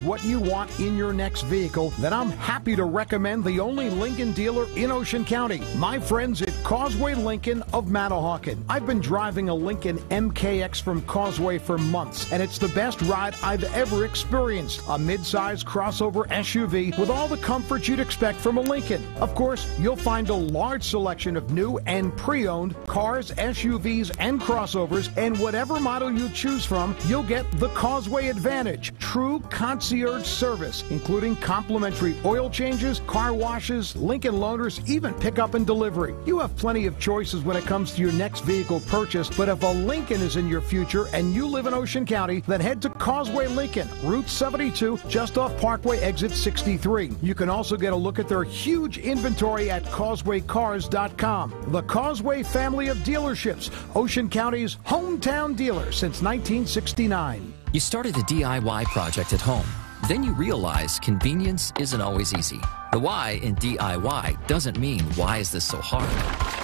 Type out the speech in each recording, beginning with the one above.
What you want in your next vehicle, then I'm happy to recommend the only Lincoln dealer in Ocean County, my friends at Causeway Lincoln of Manahawkin. I've been driving a Lincoln MKX from Causeway for months, and it's the best ride I've ever experienced. A mid-size crossover SUV with all the comforts you'd expect from a Lincoln. Of course, you'll find a large selection of new and pre-owned cars, SUVs, and crossovers, and whatever model you choose from, you'll get the Causeway Advantage. True concierge service, including complimentary oil changes, car washes, Lincoln loaners, even pickup and delivery. You have plenty of choices when it comes to your next vehicle purchase, but if a Lincoln is in your future and you live in Ocean County, then head to Causeway Lincoln, Route 72, just off Parkway Exit 63. You can also get a look at their huge inventory at causewaycars.com. The Causeway family of dealerships, Ocean County's hometown dealer since 1969. You started a DIY project at home. Then you realize convenience isn't always easy. The why in DIY doesn't mean, why is this so hard?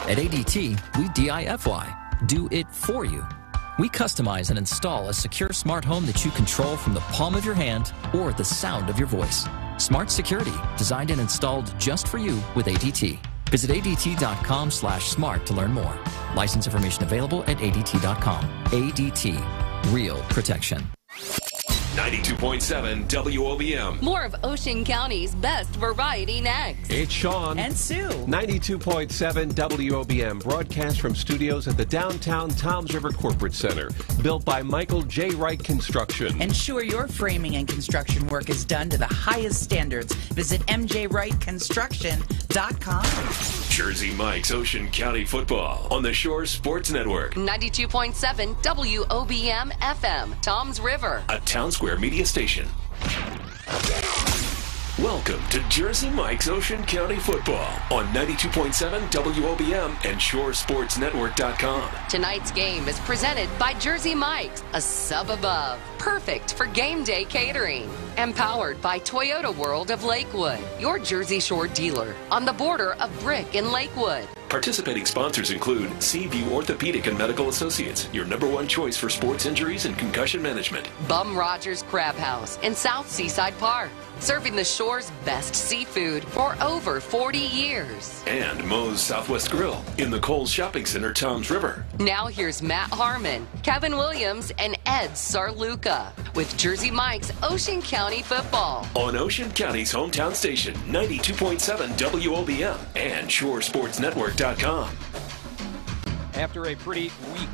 At ADT, we DIFY, do it for you. We customize and install a secure smart home that you control from the palm of your hand or the sound of your voice. Smart security, designed and installed just for you with ADT. Visit ADT.com/smart to learn more. License information available at ADT.com. ADT, real protection. 92.7 WOBM. More of Ocean County's best variety next. It's Sean. And Sue. 92.7 WOBM, broadcast from studios at the downtown Toms River Corporate Center. Built by Michael J. Wright Construction. Ensure your framing and construction work is done to the highest standards. Visit mjwrightconstruction.com. Jersey Mike's Ocean County Football on the Shore Sports Network. 92.7 WOBM FM, Toms River. A Town Square Media Station. Welcome to Jersey Mike's Ocean County Football on 92.7 WOBM and ShoreSportsNetwork.com. Tonight's game is presented by Jersey Mike's, a sub above. Perfect for game day catering. Empowered by Toyota World of Lakewood, your Jersey Shore dealer on the border of Brick and Lakewood. Participating sponsors include Seaview Orthopedic and Medical Associates, your #1 choice for sports injuries and concussion management. Bum Rogers Crab House in South Seaside Park, serving the shore's best seafood for over 40 years. And Moe's Southwest Grill in the Kohl's Shopping Center, Toms River. Now here's Matt Harmon, Kevin Williams, and Ed Sarluca with Jersey Mike's Ocean County Football. On Ocean County's hometown station, 92.7 WOBM and ShoreSportsNetwork.com. After a pretty week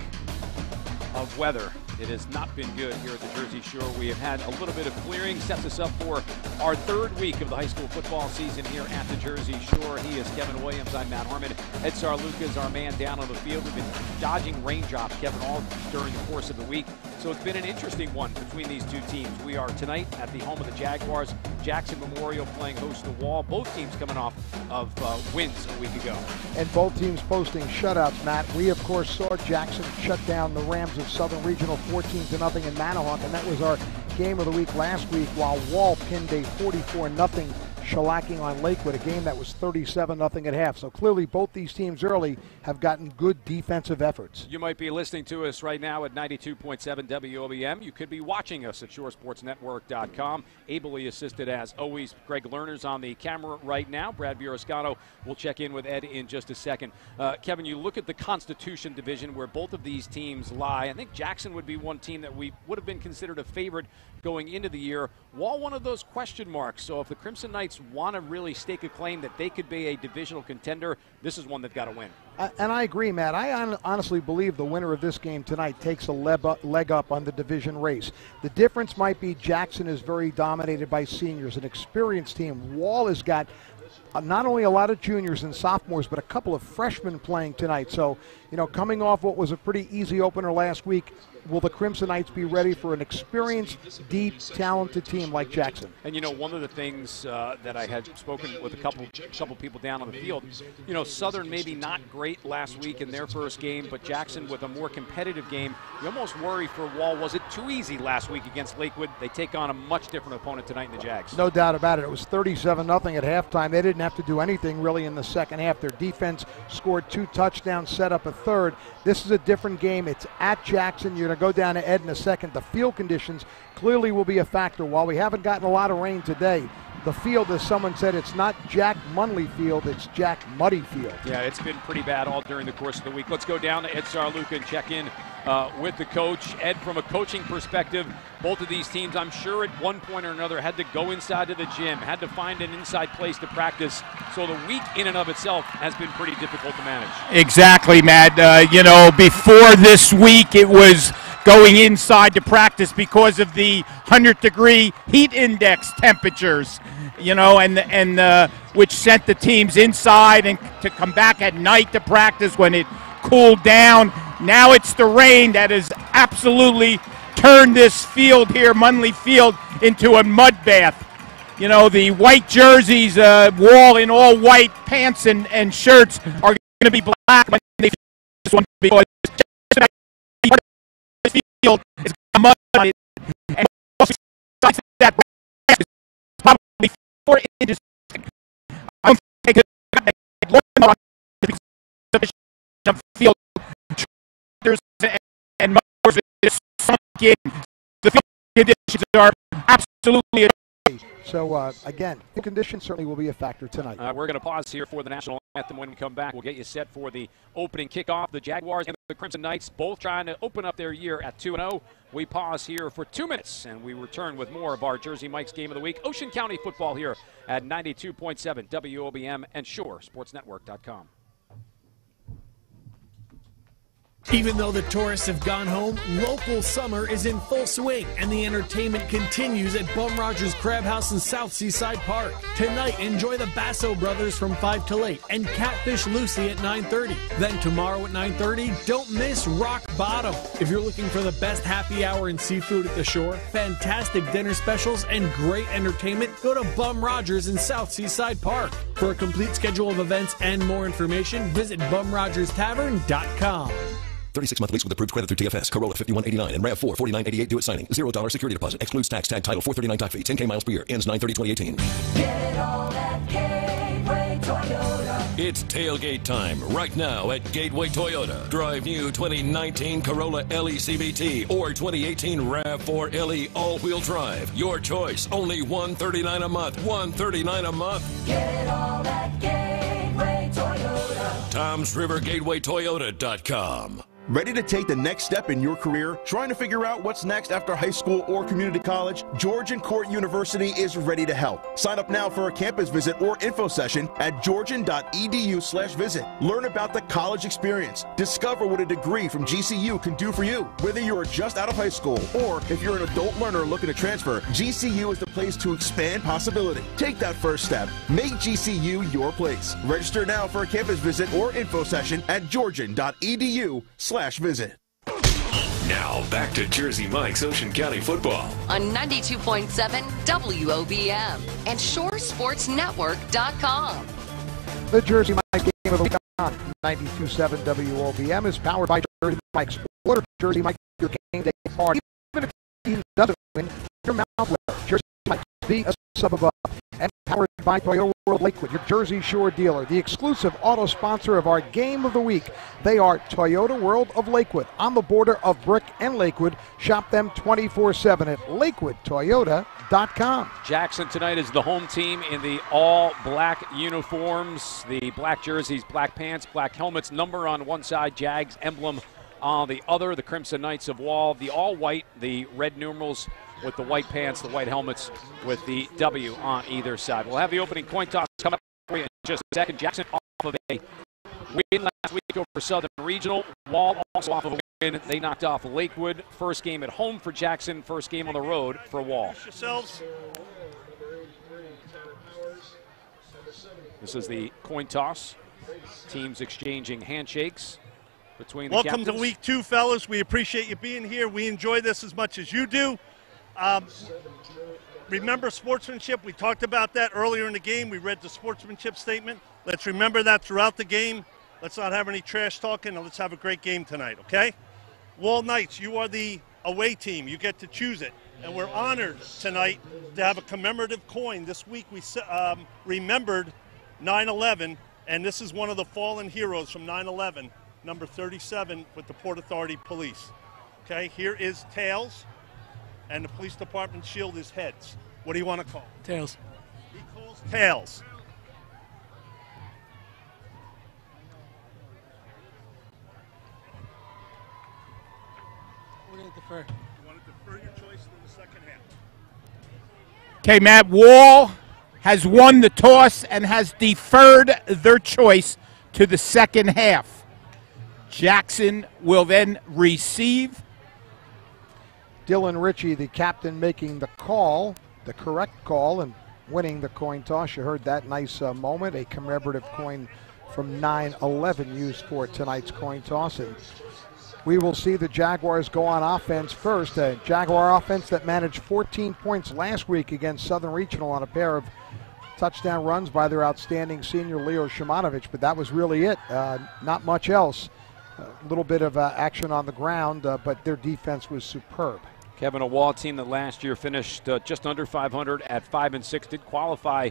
of weather, it has not been good here at the Jersey Shore. We have had a little bit of clearing, sets us up for our third week of the high school football season here at the Jersey Shore. He is Kevin Williams. I'm Matt Harmon. Ed Sarluca is our man down on the field. We've been dodging raindrops, Kevin, all during the course of the week. So it's been an interesting one between these two teams. We are tonight at the home of the Jaguars, Jackson Memorial playing host to Wall. Both teams coming off of wins a week ago. And both teams posting shutouts, Matt. We, of course, saw Jackson shut down the Rams of Southern Regional 14-0 in Manahawk, and that was our game of the week last week, while Wall pinned a 44-0 shellacking on Lakewood, a game that was 37-0 at half. So clearly both these teams early have gotten good defensive efforts. You might be listening to us right now at 92.7 WOBM. You could be watching us at ShoreSportsNetwork.com. Ably assisted, as always. Greg Lerner's on the camera right now. Brad Burrascato will check in with Ed in just a second. Kevin, you look at the Constitution Division where both of these teams lie. I think Jackson would be one team that we would have been considered a favorite going into the year. Wall, one of those question marks. So if the Crimson Knights want to really stake a claim that they could be a divisional contender, this is one they've got to win. And I agree, Matt. I honestly believe the winner of this game tonight takes a leg up on the division race. The difference might be Jackson is very dominated by seniors, an experienced team. Wall has got not only a lot of juniors and sophomores, but a couple of freshmen playing tonight. So, coming off what was a pretty easy opener last week, will the Crimson Knights be ready for an experienced, deep, talented team like Jackson? And, one of the things that I had spoken with a couple people down on the field, Southern maybe not great last week in their first game, but Jackson with a more competitive game. You almost worry for Wall. Was it too easy last week against Lakewood? They take on a much different opponent tonight in the Jags. No doubt about it. It was 37-0 at halftime. They didn't have to do anything really in the second half. Their defense scored 2 touchdowns, set up a third. This is a different game. It's at Jackson. You're to go down to Ed in a second. The field conditions clearly will be a factor. While we haven't gotten a lot of rain today, the field, as someone said, it's not Jack Munley Field, it's Jack Muddy Field. Yeah, it's been pretty bad all during the course of the week. Let's go down to Ed Sarluca and check in with the coach. Ed, from a coaching perspective, both of these teams, I'm sure at one point or another, had to go inside to the gym, had to find an inside place to practice. So the week in and of itself has been pretty difficult to manage. Exactly, Matt. Before this week, it was going inside to practice because of the 100-degree heat index temperatures, and which sent the teams inside and to come back at night to practice when it cooled down. Now it's the rain that has absolutely turned this field here, Munley Field, into a mud bath. The white jerseys, Wall in all white pants and shirts are going to be black when they this one because this field is mud on it, and besides that, it's probably 4 inches. I don't think they could learn on the field and mud is sunk in. The field conditions are absolutely. So, again, the conditions certainly will be a factor tonight. We're going to pause here for the national anthem. When we come back, we'll get you set for the opening kickoff. The Jaguars and the Crimson Knights both trying to open up their year at 2-0. We pause here for 2 minutes, and we return with more of our Jersey Mike's Game of the Week. Ocean County football here at 92.7 WOBM and ShoreSportsNetwork.com. Even though the tourists have gone home, local summer is in full swing, and the entertainment continues at Bum Rogers Crab House in South Seaside Park. Tonight, enjoy the Basso Brothers from 5 till 8 and Catfish Lucy at 9:30. Then tomorrow at 9:30, don't miss Rock Bottom. If you're looking for the best happy hour and seafood at the shore, fantastic dinner specials, and great entertainment, go to Bum Rogers in South Seaside Park. For a complete schedule of events and more information, visit BumRogersTavern.com. 36-month lease with approved credit through TFS. Corolla 5189 and RAV4 4988 due at signing. $0 security deposit. Excludes tax. Tag title 439 tag fee. 10K miles per year. Ends 9/30/2018. Get it all at Gateway Toyota. It's tailgate time right now at Gateway Toyota. Drive new 2019 Corolla LE CVT or 2018 RAV4 LE all-wheel drive. Your choice. Only $139 a month. $139 a month. Get it all at Gateway Toyota. TomsRiverGatewayToyota.com. Ready to take the next step in your career? Trying to figure out what's next after high school or community college? Georgian Court University is ready to help. Sign up now for a campus visit or info session at georgian.edu/visit. Learn about the college experience. Discover what a degree from GCU can do for you. Whether you're just out of high school or if you're an adult learner looking to transfer, GCU is the place to expand possibility. Take that first step. Make GCU your place. Register now for a campus visit or info session at georgian.edu/visit. Now back to Jersey Mike's Ocean County football on 92.7 WOBM and ShoreSportsNetwork.com. The Jersey Mike's Game of the Week on 92.7 WOBM is powered by Jersey Mike's. Order Jersey Mike your game day party. Even if the team doesn't win, your mouth will. Jersey Mike's, the sub above. And powered by Toyota World Lakewood, your Jersey Shore dealer, the exclusive auto sponsor of our Game of the Week. They are Toyota World of Lakewood, on the border of Brick and Lakewood. Shop them 24/7 at LakewoodToyota.com. Jackson tonight is the home team in the all-black uniforms, the black jerseys, black pants, black helmets, number on one side, Jags emblem on the other. The Crimson Knights of Wall, the all-white, the red numerals with the white pants, the white helmets with the W on either side. We'll have the opening coin toss coming up for you in just a second. Jackson off of a win last week over Southern Regional. Wall also off of a win. They knocked off Lakewood. First game at home for Jackson, first game on the road for Wall. This is the coin toss. Teams exchanging handshakes between the Welcome captains. to week 2, fellas. We appreciate you being here. We enjoy this as much as you do. Remember sportsmanship. We talked about that earlier in the game. We read the sportsmanship statement. Let's remember that throughout the game. Let's not have any trash talking, and let's have a great game tonight, okay? Wall Knights, you are the away team. You get to choose it. And we're honored tonight to have a commemorative coin. This week we remembered 9/11, and this is one of the fallen heroes from 9/11, number 37 with the Port Authority Police. Okay, here is tails, and the police department shield is heads. What do you want to call? Tails. He calls tails. We're going to defer. You want to defer your choice to the second half. Okay, Matt, Wall has won the toss and has deferred their choice to the second half. Jackson will then receive. Dylan Ritchie, the captain, making the call, the correct call, and winning the coin toss. You heard that nice moment, a commemorative coin from 9/11 used for tonight's coin toss. And we will see the Jaguars go on offense first. A Jaguar offense that managed 14 points last week against Southern Regional on a pair of touchdown runs by their outstanding senior Leo Shimonovich, but that was really it. Not much else. A little bit of action on the ground, but their defense was superb. Kevin, a Wall team that last year finished just under 500 at 5-6, did qualify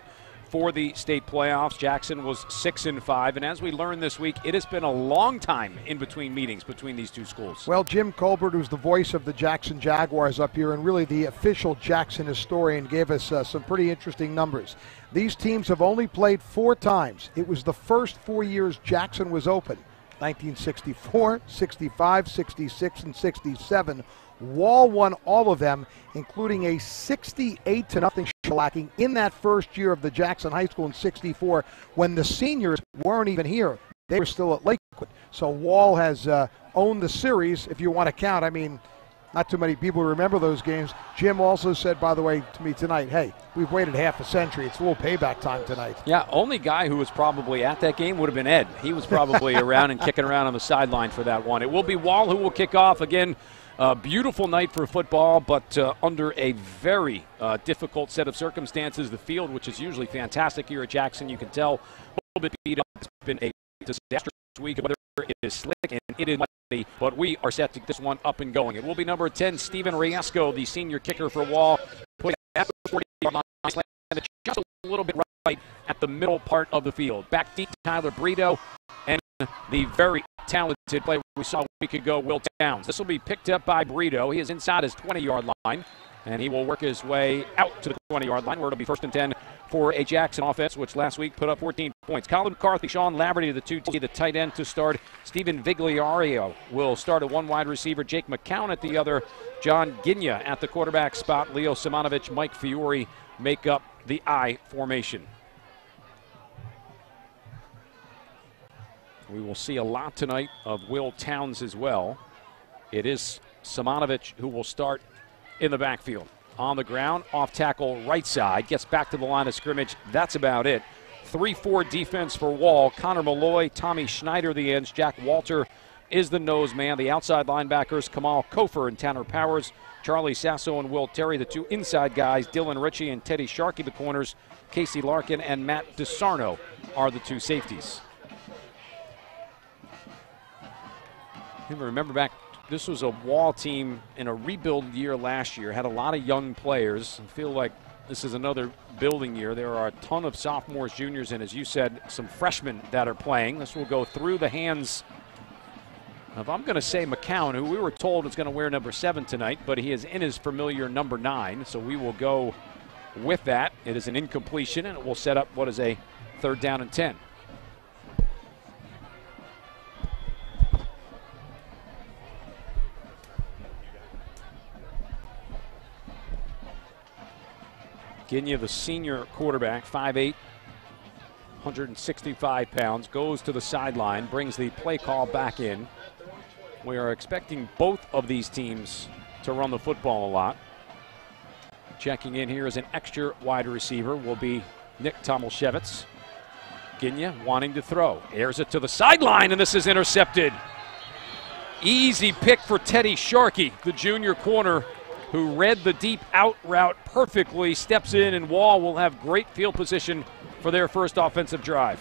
for the state playoffs. Jackson was 6-5, and as we learned this week, it has been a long time in between meetings between these two schools. Well, Jim Colbert, who's the voice of the Jackson Jaguars up here and really the official Jackson historian, gave us some pretty interesting numbers. These teams have only played 4 times. It was the first 4 years Jackson was open, 1964, 65, 66, and 67. Wall won all of them, including a 68-0 shellacking in that first year of the Jackson High School in 64 when the seniors weren't even here. They were still at Lakewood. So Wall has owned the series, if you want to count. I mean, not too many people remember those games. Jim also said, by the way, to me tonight, hey, we've waited half a century. It's a little payback time tonight. Yeah, only guy who was probably at that game would have been Ed. He was probably around and kicking around on the sideline for that one. It will be Wall who will kick off again. A beautiful night for football, but under a very difficult set of circumstances. The field, which is usually fantastic here at Jackson, you can tell a little bit beat up. It's been a disastrous week. Whether it is slick and it is muddy, but we are set to get this one up and going. It will be number 10, Stephen Riesco, the senior kicker for Wall. Put at the 40-yard line, just a little bit right at the middle part of the field. Back deep, Tyler Brito, and the very talented player we saw a week ago, Will Towns. This will be picked up by Brito. He is inside his 20-yard line, and he will work his way out to the 20-yard line, where it'll be 1st and 10 for a Jackson offense, which last week put up 14 points. Colin McCarthy, Sean Laverty, the 2T, the tight end to start. Stephen Vigliario will start at one wide receiver. Jake McCown at the other. John Ginya at the quarterback spot. Leo Simonovich, Mike Fiore make up the I formation. We will see a lot tonight of Will Towns as well. It is Simonovich who will start in the backfield. On the ground, off tackle right side, gets back to the line of scrimmage. That's about it. 3-4 defense for Wall. Connor Malloy, Tommy Schneider the ends. Jack Walter is the nose man. The outside linebackers, Kamal Kofer and Tanner Powers. Charlie Sasso and Will Terry, the 2 inside guys. Dylan Ritchie and Teddy Sharkey, the corners. Casey Larkin and Matt DeSarno are the 2 safeties. Remember back, this was a Wall team in a rebuild year last year. Had a lot of young players. I feel like this is another building year. There are a ton of sophomores, juniors, and as you said, some freshmen that are playing. This will go through the hands of, I'm going to say, McCown, who we were told is going to wear number 7 tonight, but he is in his familiar number 9, so we will go with that. It is an incompletion, and it will set up what is a 3rd down and 10. Ginya, the senior quarterback, 5'8", 165 pounds, goes to the sideline, brings the play call back in. We are expecting both of these teams to run the football a lot. Checking in here as an extra wide receiver will be Nick Tomaszewicz. Ginya wanting to throw. Airs it to the sideline, and this is intercepted. Easy pick for Teddy Sharkey, the junior corner, who read the deep out route perfectly, steps in, and Wall will have great field position for their first offensive drive.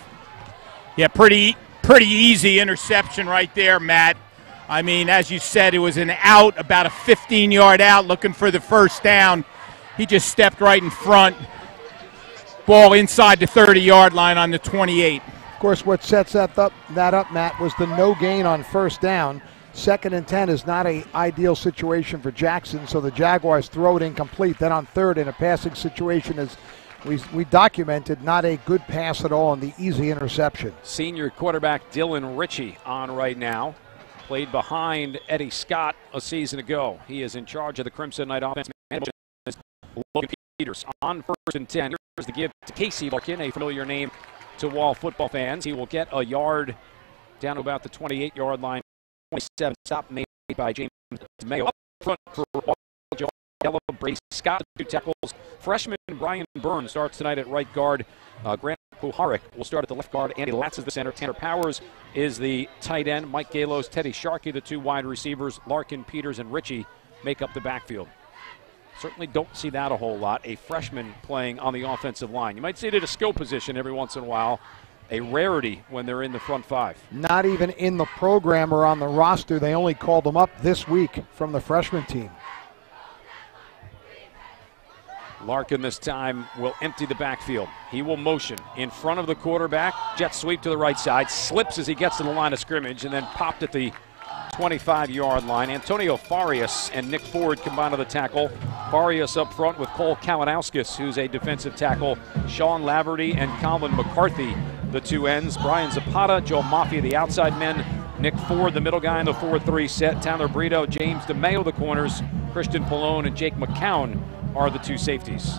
Yeah, pretty easy interception right there, Matt. I mean, as you said, it was an out, about a 15-yard out, looking for the first down. He just stepped right in front. Ball inside the 30-yard line on the 28. Of course, what sets that up, Matt, was the no gain on first down. 2nd and 10 is not an ideal situation for Jackson, so the Jaguars throw it incomplete. Then on 3rd in a passing situation, as we documented, not a good pass at all, and the easy interception. Senior quarterback Dylan Ritchie on right now. Played behind Eddie Scott a season ago. He is in charge of the Crimson Knight offense. Logan Peters on 1st and 10. Here's the give to Casey Larkin, a familiar name to Wall football fans. He will get a yard down to about the 28-yard line. 27 stop made by James Mayo. Up front for Yellow, Brady Scott, 2 tackles. Freshman Brian Burns starts tonight at right guard. Grant Puharich will start at the left guard. Andy Latz is the center. Tanner Powers is the tight end. Mike Galos, Teddy Sharkey, the 2 wide receivers. Larkin, Peters, and Ritchie make up the backfield. Certainly don't see that a whole lot. A freshman playing on the offensive line. You might see it at a skill position every once in a while. A rarity when they're in the front 5. Not even in the program or on the roster. They only called them up this week from the freshman team. Larkin this time will empty the backfield. He will motion in front of the quarterback. Jet sweep to the right side. Slips as he gets to the line of scrimmage and then popped at the 25-yard line. Antonio Farias and Nick Ford combine to the tackle. Farias up front with Cole Kalinauskis, who's a defensive tackle. Sean Laverty and Colin McCarthy, the 2 ends. Brian Zapata, Joe Mafia, the outside men. Nick Ford, the middle guy in the 4-3 set. Tyler Brito, James DeMayo, the corners. Christian Pallone and Jake McCown are the 2 safeties.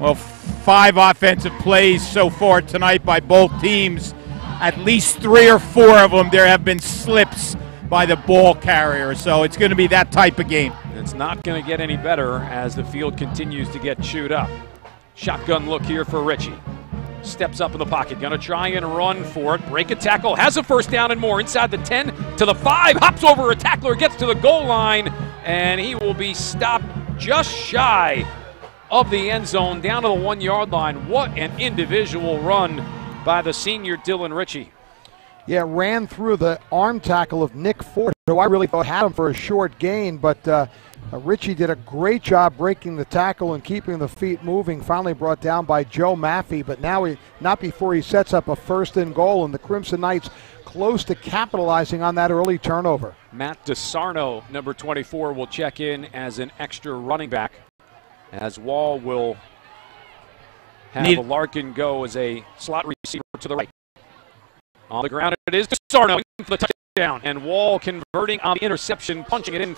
Well, 5 offensive plays so far tonight by both teams. At least 3 or 4 of them, there have been slips by the ball carrier, so it's going to be that type of game. It's not going to get any better as the field continues to get chewed up. Shotgun look here for Ritchie. Steps up in the pocket, going to try and run for it. Break a tackle, has a first down and more. Inside the 10 to the 5, hops over a tackler, gets to the goal line, and he will be stopped just shy of the end zone, down to the 1-yard line. What an individual run by the senior Dylan Ritchie. Yeah, ran through the arm tackle of Nick Ford, who I really thought had him for a short gain, but Ritchie did a great job breaking the tackle and keeping the feet moving. Finally brought down by Joe Maffey, but now not before he sets up a 1st and goal, and the Crimson Knights close to capitalizing on that early turnover. Matt DeSarno, number 24, will check in as an extra running back, as Wall will have Larkin go as a slot receiver to the right. On the ground it is DeSarno for the touchdown, and Wall converting on the interception, punching it in